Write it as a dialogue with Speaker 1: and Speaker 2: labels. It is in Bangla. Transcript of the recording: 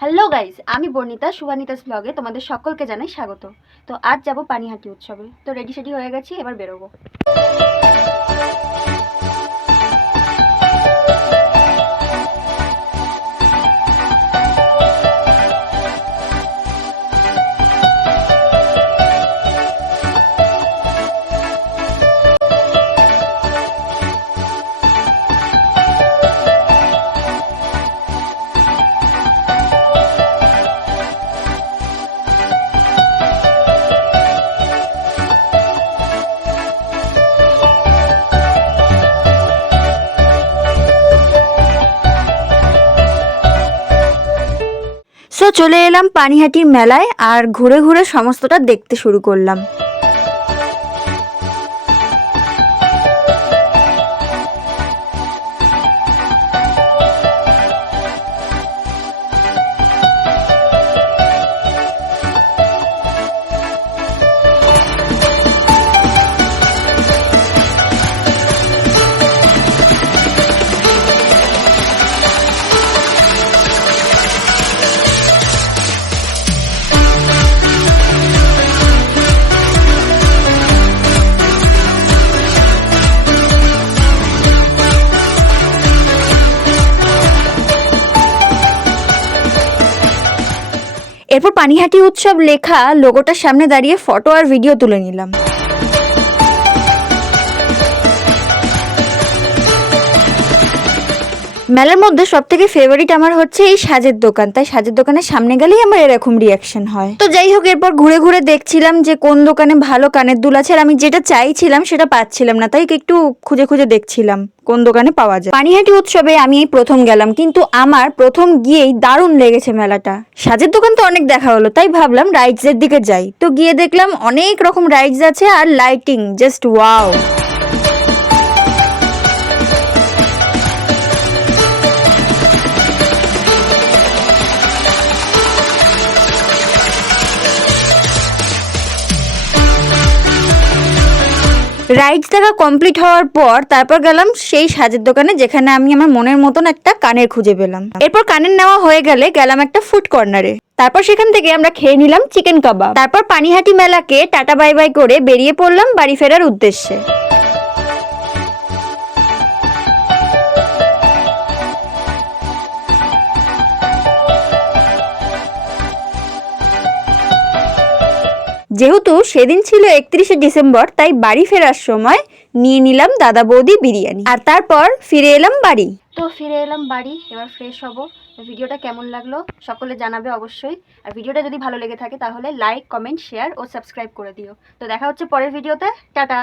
Speaker 1: হ্যালো গাইজ আমি বর্ণিতা শুভানিতাস ব্লগে তোমাদের সকলকে জানাই স্বাগত। তো আজ যাব পানিহাটি উৎসবে। তো রেডি সেডি হয়ে গেছি, এবার বেরোবো। চলে এলাম পানিহাটির মেলায় আর ঘুরে ঘুরে সমস্তটা দেখতে শুরু করলাম। এরপর পানিহাটি উৎসব লেখা লোগোটার সামনে দাঁড়িয়ে ফটো আর ভিডিও তুলে নিলাম। মেলার মধ্যে সব থেকে ফেভারিট আমার হচ্ছে এই সাজের দোকান। তাই সাজের দোকানের সামনে গেলেই আমার এরকম রিয়াকশন হয়। তো যাই হোক, এরপর ঘুরে ঘুরে দেখছিলাম যে কোন দোকানে ভালো কানের দুল আছে আর আমি যেটা চাইছিলাম সেটা পাচ্ছিলাম না, তাই একটু খুঁজে খুঁজে দেখছিলাম কোন দোকানে পাওয়া যায়। পানিহাটি উৎসবে আমি এই প্রথম গেলাম, কিন্তু আমার প্রথম গিয়েই দারুণ লেগেছে মেলাটা। সাজের দোকান তো অনেক দেখা হলো, তাই ভাবলাম রাইডস এর দিকে যাই। তো গিয়ে দেখলাম অনেক রকম রাইডস আছে আর লাইটিং জাস্ট ওয়াও রাইডস দেখা কমপ্লিট হওয়ার পর তারপর গেলাম সেই সাজের দোকানে, যেখানে আমি আমার মনের মতন একটা কানের খুঁজে পেলাম। এরপর কানের নেওয়া হয়ে গেলে গেলাম একটা ফুড কর্নারে তারপর সেখান থেকে আমরা খেয়ে নিলাম চিকেন কাবাব তারপর পানিহাটি মেলাকে টাটা বাই বাই করে বেরিয়ে পড়লাম বাড়ি ফেরার উদ্দেশ্যে। যেহেতু সেদিন ছিল একত্রিশে ডিসেম্বর, তাই বাড়ি ফেরার সময় নিয়ে নিলাম দাদা বৌদি বিরিয়ানি। আর তারপর ফিরে এলাম বাড়ি। তো ফিরে এলাম বাড়ি, এবার ফ্রেশ হব। ভিডিওটা কেমন লাগল সকলে জানাবে অবশ্যই। আর ভিডিওটা যদি ভালো লেগে থাকে তাহলে লাইক কমেন্ট শেয়ার ও সাবস্ক্রাইব করে দিও। তো দেখা হচ্ছে পরের ভিডিওতে। টাটা!